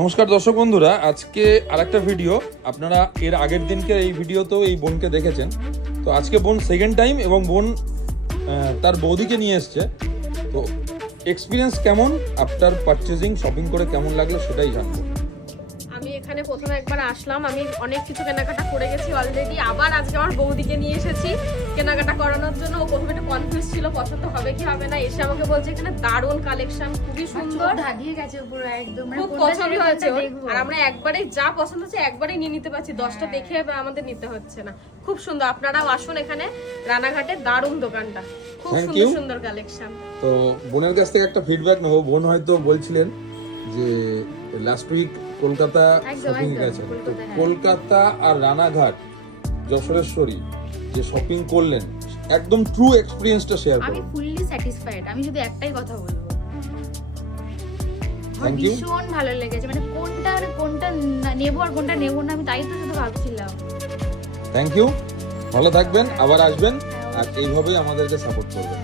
নমস্কার দর্শক বন্ধুরা, আজকে আরেকটা ভিডিও। আপনারা এর আগের দিনকে এই ভিডিওতেও এই বোনকে দেখেছেন। তো আজকে বোন সেকেন্ড টাইম এবং বোন তার বৌদিকে নিয়ে এসছে। তো এক্সপিরিয়েন্স কেমন, আফটার পারচেজিং শপিং করে কেমন লাগলো সেটাই জানবো। আমি এখানে প্রথমে একবার আসলাম, আমি অনেক কিছু কেনাকাটা করে গেছি অলরেডি। আবার আজকে আমার বৌদিকে নিয়ে এসেছি কেনাকাটা করানোর জন্য। ও প্রথমে একটু কনফিউজ ছিল পছন্দ হবে কি হবে না। এসে আমাকে বলছে এখানে দারুণ কালেকশন, খুবই সুন্দর, ধাঁধিয়ে গেছে পুরো একদম, খুব পছন্দ হয়েছে ওর। আর আমরা একবারেই যা পছন্দ হচ্ছে একবারেই নিয়ে নিতে পারছি, 10টা দেখে আমাদের নিতে হচ্ছে না। খুব সুন্দর, আপনারাও আসুন এখানে রানাঘাটে, দারুণ দোকানটা, খুব সুন্দর সুন্দর কালেকশন। তো বোনের কাছ থেকে একটা ফিডব্যাক নেবো। বোন হয়তো বলছিলেন যে লাস্ট উইক কলকাতা শপিং গেছেন, তো কলকাতা আর রানাঘাট যশোরেশ্বরী যে শপিং করলেন, একদম ট্রু এক্সপেরিয়েন্সটা শেয়ার আমি করুন। Fully satisfied. আমি শুধু একটাই কথা বলবো, Thank you. ভীষণ ভালো লেগেছে। মানে কোনটা নেবো আর কোনটা নেবো না, আমি তাই তো শুধু ভাবছিলাম। থ্যাংক ইউ, ভালো থাকবেন, আবার আসবেন আর এইভাবেই আমাদেরকে সাপোর্ট করবেন।